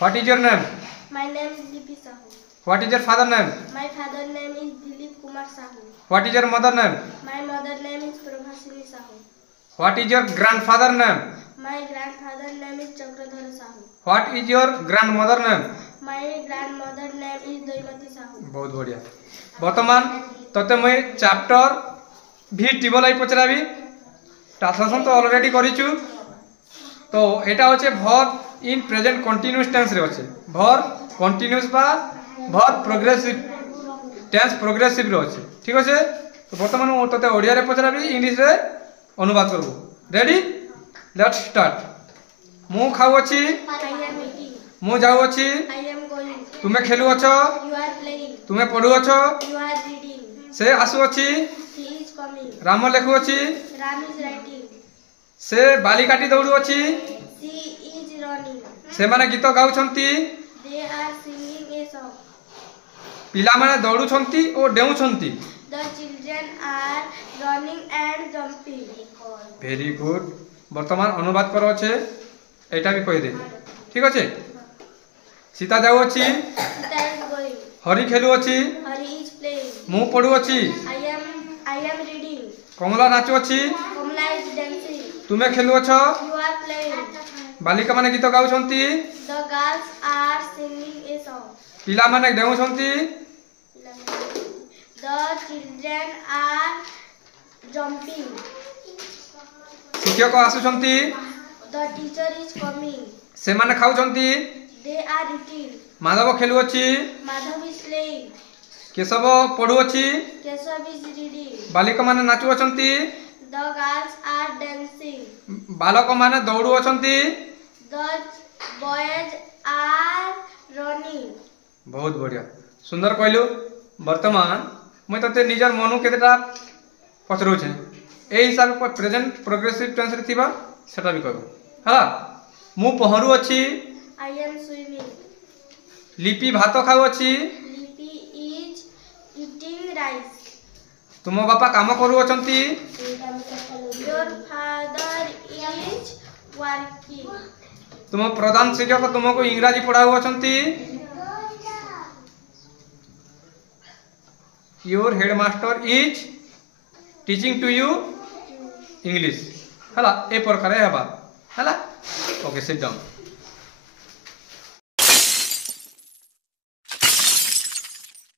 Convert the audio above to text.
What is your name? My name is Lipi Sahu. What is your father name? My father name is Dilip Kumar Sahu. What is your mother name? My mother name is Prabhasini Sahu. What is your grandfather name? My grandfather name is Chakradhara Sahu. What is your grandmother name? My grandmother name is Doimati Sahu. बहुत बढ़िया। वर्तमान तते मुई chapter भी टिबल आई पचराबी translation तो already करिछु। तो एटा होचे verb in present continuous tense रे होचे। वर्ब कंटीन्यूअस बा वर्ब प्रोग्रेसिव टेंस प्रोग्रेसिव रे होचे। ठीक होचे। तो वर्तमान मु तते ओडिया रे पचराबी इंग्लिश रे अनुवाद करबो। Ready let's start. मु खाउ अछि I am eating. मु जाउ अछि I am going. तुमे खेलु अछ You are playing. तुमे पढु अछ You are reading. से आसु अछि He is coming. राम लेखु अछि Ram is writing. से बाली काटी दौड़ु अछि She is running. से माने गीत गाउछंती They are singing a song. पिला माने दौड़ु छंती ओ डेउ छंती। The children are running and jumping. Very good. वर्तमान अनुवाद करो छे एटा भी कहि दे। ठीक अछि। सीता जाउ अछि Sita is going. हरि खेलु अछि Hari is playing. मु पढु अछि I am reading. कमला नाचु अछि Kamala is dancing. तुमे खेलु अछ You are playing. बालिका माने गीत गाउछंती The girls are singing a song. पिला माने डेउ छंती The children are jumping. शिक्षक आसुछंती The teacher is coming. से माने खाउछंती They are eating. माधव खेलु अछि Madhav is playing. केशव पढु अछि Keshav is reading. बालिका माने नाचु अछंती The girls are dancing. बालक माने दौड़ु अछंती। The boys are running. बहुत बढ़िया सुंदर कहलु। वर्तमान मैं तते निजर मनु केतेटा पचरौ छे ए हिसाब पर प्रेजेंट प्रोग्रेसिव टेंस रे थिबा सेटा भी कहबो हला। मु पहरु अछि I am swimming. लिपि भात खाउ अछि Lipi is eating rice. तुम बापा काम करू अछंती Your father is working. तुम प्रधान शिक्षक तुमको इंग्रजी पढ़ाउ अछंती। Your headmaster is teaching to you English हला ए प्रकार हेबा हला। Okay sit down.